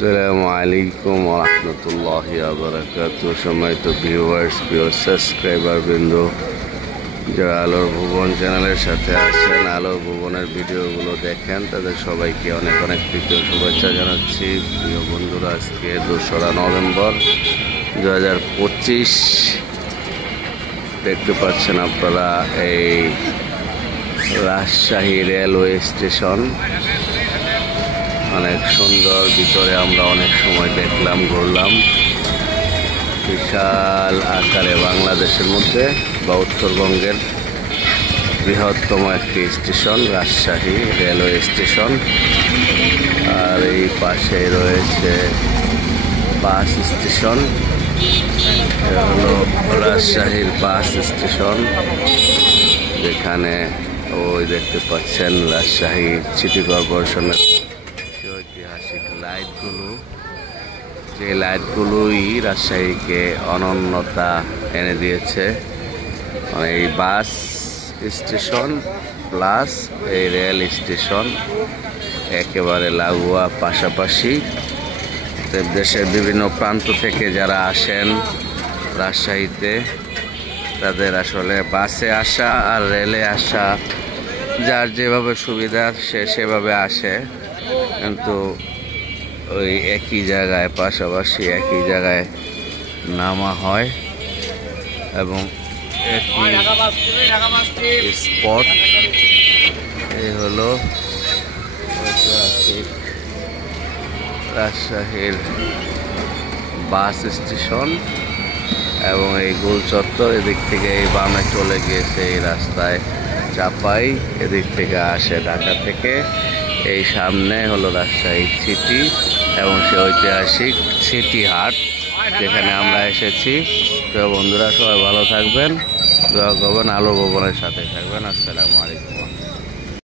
আসসালামু আলাইকুম ওয়া রাহমাতুল্লাহি ওয়া বারাকাতুহু। সম্মানিত ভিউয়ার্স, প্রিয় সাবস্ক্রাইবার বৃন্দ, যারা আলোর ভুবন চ্যানেলের সাথে আছেন, আলোর ভুবনের ভিডিওগুলো দেখেন, তাদের সবাইকে অনেক অনেক প্রীতি ও শুভেচ্ছা জানাচ্ছি। প্রিয় বন্ধুরা, আজকে 2রা নভেম্বর 2025। দেখতে পাচ্ছেন আপনারা এই রাজশাহী রেলওয়ে স্টেশন অনেক সুন্দর। ভিতরে আমরা অনেক সময় দেখলাম, ঘুরলাম। বিশাল আকারে বাংলাদেশের মধ্যে বা উত্তরবঙ্গের বৃহত্তম একটি স্টেশন রাজশাহী রেলওয়ে স্টেশন। আর এই পাশে রয়েছে বাস স্টেশন। এটা হলো রাজশাহীর বাস স্টেশন, যেখানে ওই দেখতে পাচ্ছেন রাজশাহী সিটি কর্পোরেশনের ঐতিহাসিক লাইটগুলো। যে লাইটগুলোই রাজশাহীকে অনন্যতা এনে দিয়েছে। এই বাস স্টেশন প্লাস এই রেল স্টেশন একেবারে লাগোয়া, পাশাপাশি। দেশের বিভিন্ন প্রান্ত থেকে যারা আসেন রাজশাহীতে, তাদের আসলে বাসে আসা আর রেলে আসা যার যেভাবে সুবিধা সে সেভাবে আসে, কিন্তু ওই একই জায়গায় পাশাপাশি একই জায়গায় নামা হয় এবং একই স্পট। এই হলো ঐতিহাসিক রাজশাহীর বাস স্টেশন এবং এই গোল চত্বর। এদিক থেকে এই বামে চলে গিয়েছে এই রাস্তায় চাপাই, এদিক থেকে আসে ঢাকা থেকে। এই সামনে হলো রাজশাহী সিটি এবং সে ঐতিহাসিক সিটি হাট, যেখানে আমরা এসেছি। তো বন্ধুরা, সবাই ভালো থাকবেন, দোয়া করবেন, আলো ভবনের সাথে থাকবেন। আসসালামু আলাইকুম।